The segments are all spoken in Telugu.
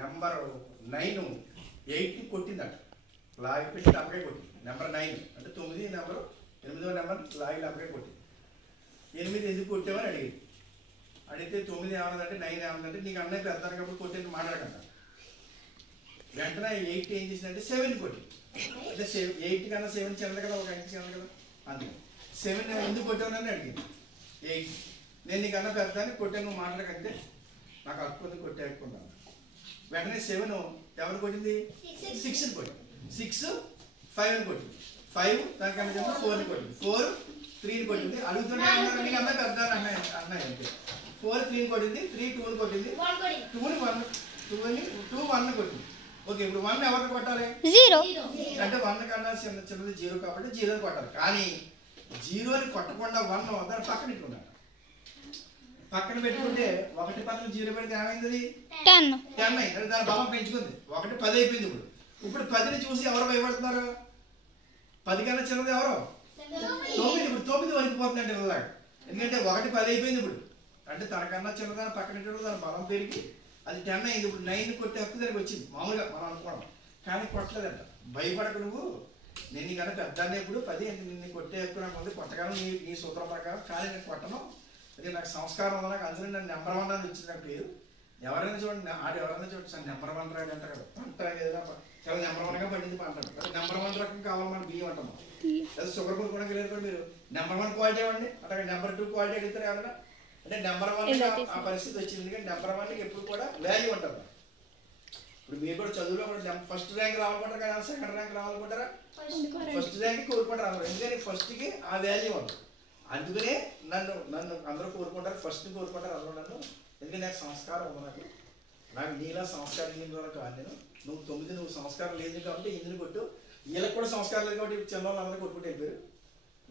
నెంబర్ 9 8ని కొట్టిందట, లాగి పెట్టి లెంపకాయ కొట్టింది. నెంబర్ 9 అంటే 9 నెంబరు 8వ నెంబర్ లాగి లెంపకాయ కొట్టింది. 8 ఎందుకు కొట్టామని అడిగితే 9 ఏమన్నదంటే 9 ఏమన్నదంటే నీకు అన్నయ్య పెద్దాను కాబట్టి కొట్టేది మాట్లాడకంట. వెంటనే 8 ఏం చేసిందంటే 7 కొట్టి, అంటే 8 కన్నా 7 చిన్నది కదా, ఒక 5 చిన్నది కదా, అందుకే 7 ఎందుకు కొట్టామని అడిగింది. 8 నేను నీకన్నా పెద్దాన్ని కొట్టాను, నువ్వు మాట్లాడకంటే నాకు హక్కు కొట్టేసుకున్నాను. వెంటనే 7 ఎవరు కొట్టింది, 6ని కొట్టింది. 6 5ని కొట్టింది. 5 దానికన్నా చెప్పి 4ని కొట్టింది. 4 3ని కొట్టింది. అడుగుతూనే అన్నారు నీకు అన్నా పెద్ద అన్నాయి అంటే 4 3ని కొట్టింది. 3 2ని కొట్టింది. 2 1ని కొట్టింది. ఓకే, ఇప్పుడు 1 ఎవరిని కొట్టాలి, 0 అంటే 1 కన్నా చిన్నది 0 కాబట్టి 0ని కొట్టాలి. కానీ 0ని కొట్టకుండా 1 దాని పక్కన పెట్టుకున్నాడు. పక్కన పెట్టుకుంటే 1 పక్కన 0 పెడితే ఏమైంది, 10 అయింది. అంటే దాని బలం పెంచుకుంది. 1 10 అయిపోయింది. ఇప్పుడు 10ని చూసి ఎవరు భయపడుతున్నారు, 10 కన్నా చిన్నది ఎవరు, 9. ఇప్పుడు 9 వరకు పోతుందంటే ఇలాగా, ఎందుకంటే 1 10 అయిపోయింది. ఇప్పుడు అంటే తనకన్నా చిన్నదాన్ని పక్కన పెట్టడం దాని బలం పెరిగి అది 10 అయింది. ఇప్పుడు 9 కొట్టే హక్కు దానికి వచ్చింది మామూలుగా మనం అనుకోవడం, కానీ కొట్టలేదంట. భయపడక నువ్వు, నేను నీకన్నా పెద్దాన్ని ఇప్పుడు 10 నిన్ను కొట్టే హక్కు నాకు ఉంది, కొట్టగలను నీ సూత్రం ప్రకారం, కానీ నేను కొట్టను. అది నాకు సంస్కారం ఉంది, నాకు అందులో నన్ను నెంబర్ 1 అని వచ్చింది నాకు పేరు. ఎవరైనా చూడండి, ఎవరైనా చూడండి సార్ నెంబర్ 1 రాడు అంటారు కదా, పంట ఏదైనా చాలా నెంబర్ 1గా పండింది పంట అంటారు. నెంబర్ 1 రకం కావాలి మనం బియ్యం అంటాం. లేదా షుగర్ కూడా వెళ్ళారు కూడా మీరు నెంబర్ 1 క్వాలిటీ ఇవ్వండి అంటే నెంబర్ 2 క్వాలిటీ అడుగుతారు ఎవరైనా అంటే నెంబర్ 1 ఆ పరిస్థితి వచ్చింది. ఎందుకంటే నెంబర్ 1కి ఎప్పుడు కూడా వాల్యూ ఉంటుంది. ఇప్పుడు మీరు కూడా చదువులో కూడా ఫస్ట్ ర్యాంక్ రావాలనుకుంటారు కదా, సెకండ్ ర్యాంక్ రావాలనుకుంటారా, ఫస్ట్ ర్యాంక్ కోరుకుంటారు. ఎందుకని ఫస్ట్కి ఆ వాల్యూ ఉంది. అందుకనే నన్ను అందరూ కోరుకుంటారు, ఫస్ట్ని కోరుకుంటారు అందరూ నన్ను. ఎందుకంటే నాకు సంస్కారం ఉంది, నాకు నీలా సంస్కారం లేని ద్వారా కాదు. నేను నువ్వు 9 నువ్వు సంస్కారం లేదు కాబట్టి 8ని కొట్టు. వీళ్ళకి కూడా సంస్కారం లేదు కాబట్టి చిన్నవాళ్ళు అందరూ కొట్టుకుంటే అయిపోయారు.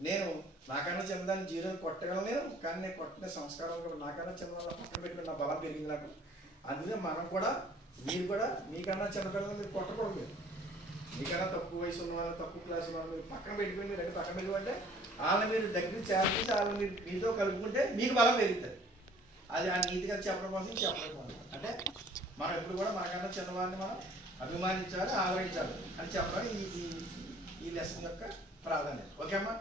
నేను నాకన్నా చిన్నదాన్ని 0ని కొట్టగలను నేను, కానీ నేను కొట్టిన సంస్కారం కాబట్టి నాకన్నా చిన్నవాళ్ళ పక్కన పెట్టుకుని నా బలం పెరిగింది నాకు. అందుకే మనం కూడా, మీరు కూడా మీకన్నా చిన్నపిల్లలు మీరు కొట్టకూడదు. మీరు మీకన్నా తక్కువ వయసు ఉన్న వాళ్ళు, తక్కువ క్లాస్ ఉన్న వాళ్ళు మీరు పక్కన పెట్టుకుని, మీరు పక్కన పెట్టుకుంటే వాళ్ళని మీరు దగ్గర చేర్పించి వాళ్ళని మీరు మీతో కలుపుకుంటే మీకు బలం పెరుగుతుంది. అది ఆ నీతిగా చెప్పడం కోసం చెప్పడం అంటే మనం ఎప్పుడు కూడా మనకన్నా చిన్నవాడిని మనం అభిమానించాలి, ఆదరించాలి అని చెప్పడం ఈ లెసన్ యొక్క ప్రాధాన్యత. ఓకే అమ్మా.